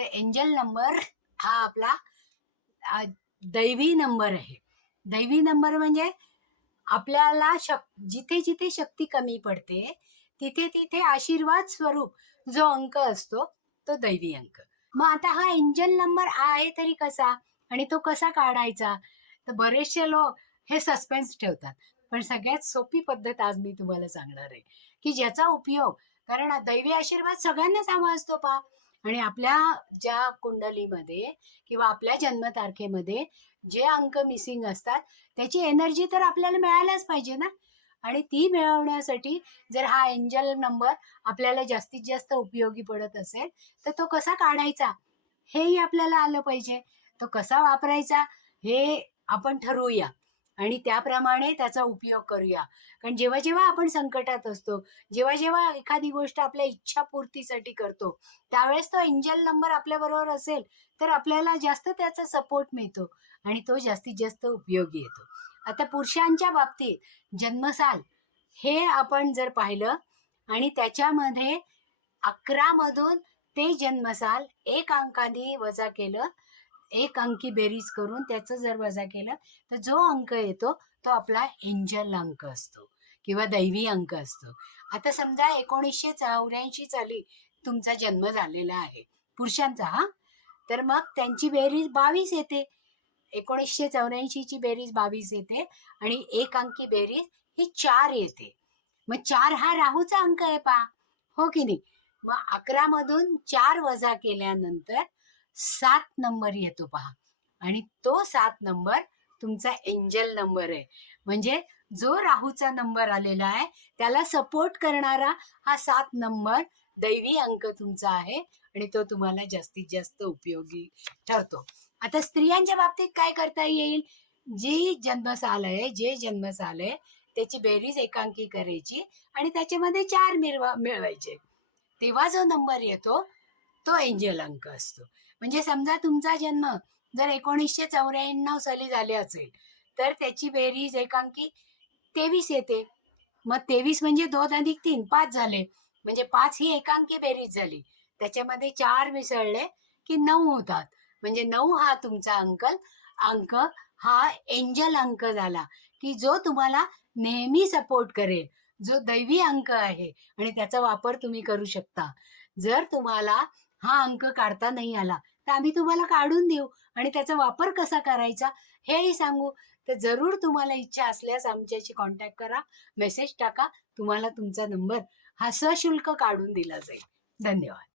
तर angel number हा आपला दैवी नंबर आहे. दैवी नंबर म्हणजे आपल्याला जिथे जिथे शक्ती कमी पडते तिथे तिथे आशीर्वाद स्वरूप जो अंक असतो तो दैवी अंक. मग आता हा एंजल नंबर आहे तरी कसा आणि तो कसा काढायचा, तर बरेचसे लोक हे सस्पेन्स ठेवतात. पण सगळ्यात सोपी पद्धत आज मी तुम्हाला सांगणार आहे की ज्याचा उपयोग, कारण दैवी आशीर्वाद सगळ्यांनाच हवा असतो पहा. आणि आपल्या ज्या कुंडलीमध्ये किंवा आपल्या जन्मतारखेमध्ये जे अंक मिसिंग असतात त्याची एनर्जी तर आपल्याला मिळायलाच पाहिजे ना. आणि ती मिळवण्यासाठी जर हा एंजल नंबर आपल्याला जास्तीत जास्त उपयोगी पडत असेल तर तो कसा काढायचा हेही आपल्याला आलं पाहिजे. तो कसा वापरायचा हे आपण ठरवूया आणि त्याप्रमाणे त्याचा उपयोग करूया. कारण जेव्हा जेव्हा आपण संकटात असतो, जेव्हा जेव्हा एखादी गोष्ट आपल्या इच्छापूर्तीसाठी करतो, त्यावेळेस तो एंजल नंबर आपल्याबरोबर असेल तर आपल्याला जास्त त्याचा सपोर्ट मिळतो आणि तो जास्तीत जास्त उपयोगी येतो. आता पुरुषांच्या बाबतीत जन्मसाल हे आपण जर पाहिलं आणि त्याच्यामध्ये 11 मधून ते जन्मसाल 1 अंकाने वजा केलं, 1 अंकी बेरीज करून त्याचं जर वजा केलं तर जो अंक येतो तो आपला एंजल अंक असतो किंवा दैवी अंक असतो. आता समजा 1984 साली तुमचा जन्म झालेला आहे पुरुषांचा, हा, तर मग त्यांची बेरीज 22 येते. 1984 ची बेरीज 22 येते आणि 1 अंकी बेरीज ही 4 येते. मग 4 हा राहूचा अंक आहे पहा, हो की नाही. मग 11 मधून 4 वजा केल्यानंतर 7 नंबर येतो पहा आणि तो 7 नंबर तुमचा एंजल नंबर आहे. म्हणजे जो राहूचा नंबर आलेला आहे त्याला सपोर्ट करणारा हा 7 नंबर दैवी अंक तुमचा आहे आणि तो तुम्हाला जास्तीत जास्त उपयोगी ठरतो. आता स्त्रियांच्या बाबतीत काय करता येईल, जे जन्मसाल आहे त्याची बेरीज एकांकी करायची आणि त्याच्यामध्ये 4 मिळवायचे, तेव्हा जो नंबर येतो तो एंजल अंक असतो. म्हणजे समजा तुमचा जन्म जर 1994 साली झाले असेल तर त्याची बेरीज एकांकी 23 येते. मग 23 म्हणजे 2 अधिक 3 5 झाले, म्हणजे 5 ही एकांकी बेरीज झाली. त्याच्यामध्ये 4 मिसळले की 9 होतात. म्हणजे 9 हा तुमचा अंक हा एंजल अंक झाला की जो तुम्हाला नेहमी सपोर्ट करेल, जो दैवी अंक आहे आणि त्याचा वापर तुम्ही करू शकता. जर तुम्हाला हा अंक काढता नाही आला तर आम्ही तुम्हाला काढून देऊ आणि त्याचा वापर कसा करायचा हेही सांगू. तर जरूर तुम्हाला इच्छा असल्यास आमच्याशी कॉन्टॅक्ट करा, मेसेज टाका, तुम्हाला तुमचा नंबर हा सशुल्क काढून दिला जाईल. धन्यवाद.